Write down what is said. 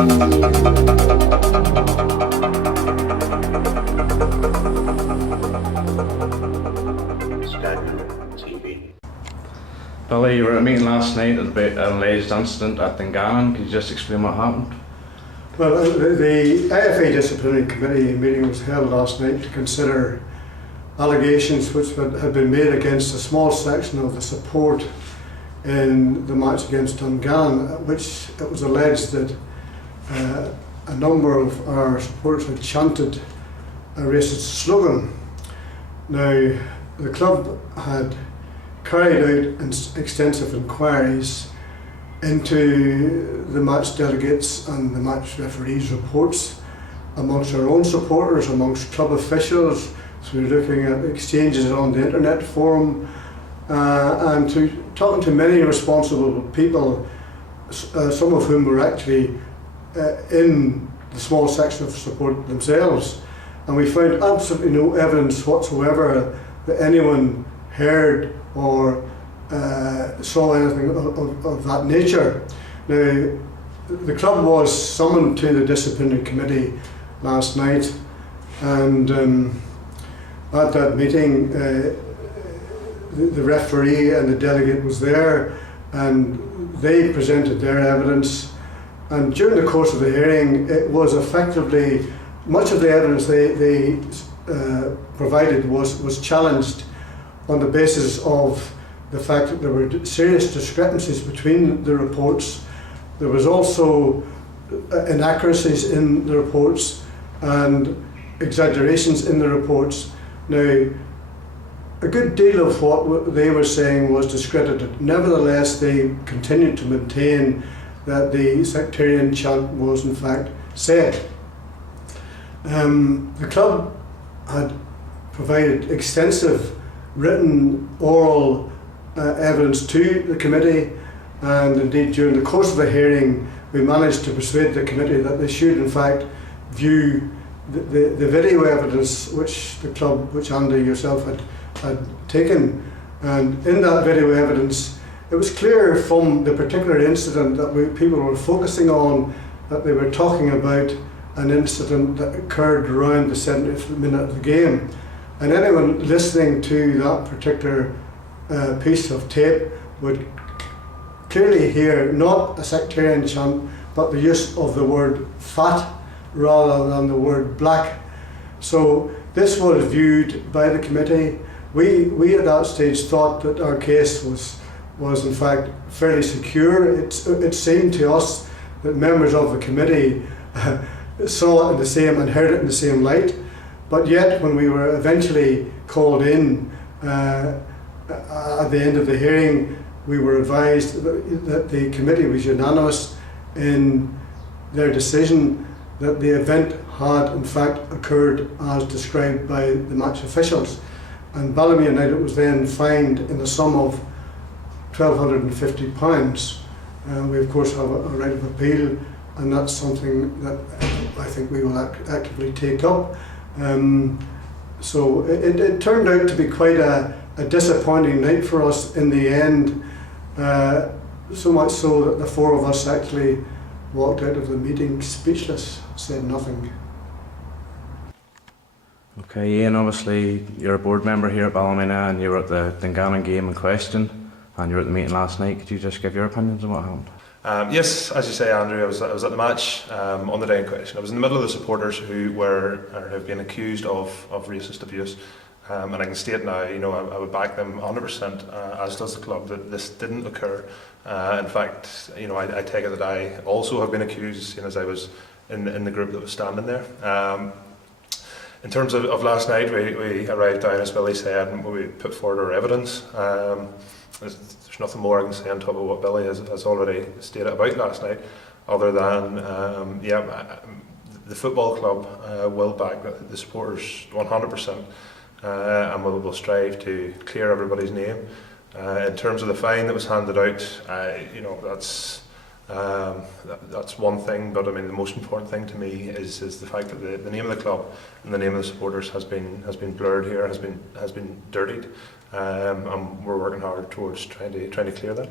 Billy, you were at a meeting last night about an alleged incident at Dungannon. Could you just explain what happened? Well, the IFA Disciplinary Committee meeting was held last night to consider allegations which had been made against a small section of the support in the match against Dungannon, which it was alleged that a number of our supporters had chanted a racist slogan. Now, the club had carried out extensive inquiries into the match delegates and the match referees' reports amongst our own supporters, amongst club officials, through looking at exchanges on the internet forum, and talking to many responsible people, some of whom were actually in the small section of support themselves. And we found absolutely no evidence whatsoever that anyone heard or saw anything of that nature. Now, the club was summoned to the disciplinary committee last night, and at that meeting the referee and the delegate was there, and they presented their evidence, and during the course of the hearing it was effectively, much of the evidence they provided was challenged on the basis of the fact that there were serious discrepancies between the reports. There was also inaccuracies in the reports and exaggerations in the reports. Now, a good deal of what they were saying was discredited. Nevertheless, they continued to maintain that the sectarian chant was in fact said. The club had provided extensive written, oral evidence to the committee, and indeed during the course of the hearing we managed to persuade the committee that they should in fact view the video evidence which the club, which Andy yourself had taken. And in that video evidence it was clear from the particular incident that people were focusing on that they were talking about an incident that occurred around the 70th minute of the game. And anyone listening to that particular piece of tape would clearly hear not a sectarian chant, but the use of the word fat rather than the word black. So this was viewed by the committee. We at that stage thought that our case was in fact fairly secure. It seemed to us that members of the committee saw it in the same and heard it in the same light. But yet, when we were eventually called in at the end of the hearing, we were advised that the committee was unanimous in their decision that the event had in fact occurred as described by the match officials. And Ballymena United was then fined in the sum of £1,250. We of course have a right of appeal, and that's something that I think we will actively take up. So it turned out to be quite a disappointing night for us in the end, so much so that the four of us actually walked out of the meeting speechless, said nothing. Okay, Iain, obviously you're a board member here at Ballymena and you were at the Dungannon game in question, and you were at the meeting last night. Could you just give your opinions on what happened? Yes, as you say, Andrew, I was at the match on the day in question. I was in the middle of the supporters who were or have been accused of racist abuse, and I can state now, I would back them 100%, as does the club, that this didn't occur. In fact, I take it that I also have been accused, as I was in the group that was standing there. In terms of last night, we arrived down, as Billy said, and we put forward our evidence. There's nothing more I can say on top of what Billy has already stated about last night, other than, the football club will back the supporters 100%, and will strive to clear everybody's name. In terms of the fine that was handed out, that's one thing, but I mean the most important thing to me is the fact that the name of the club and the name of the supporters has been blurred here, has been dirtied, and we're working hard towards trying to clear that.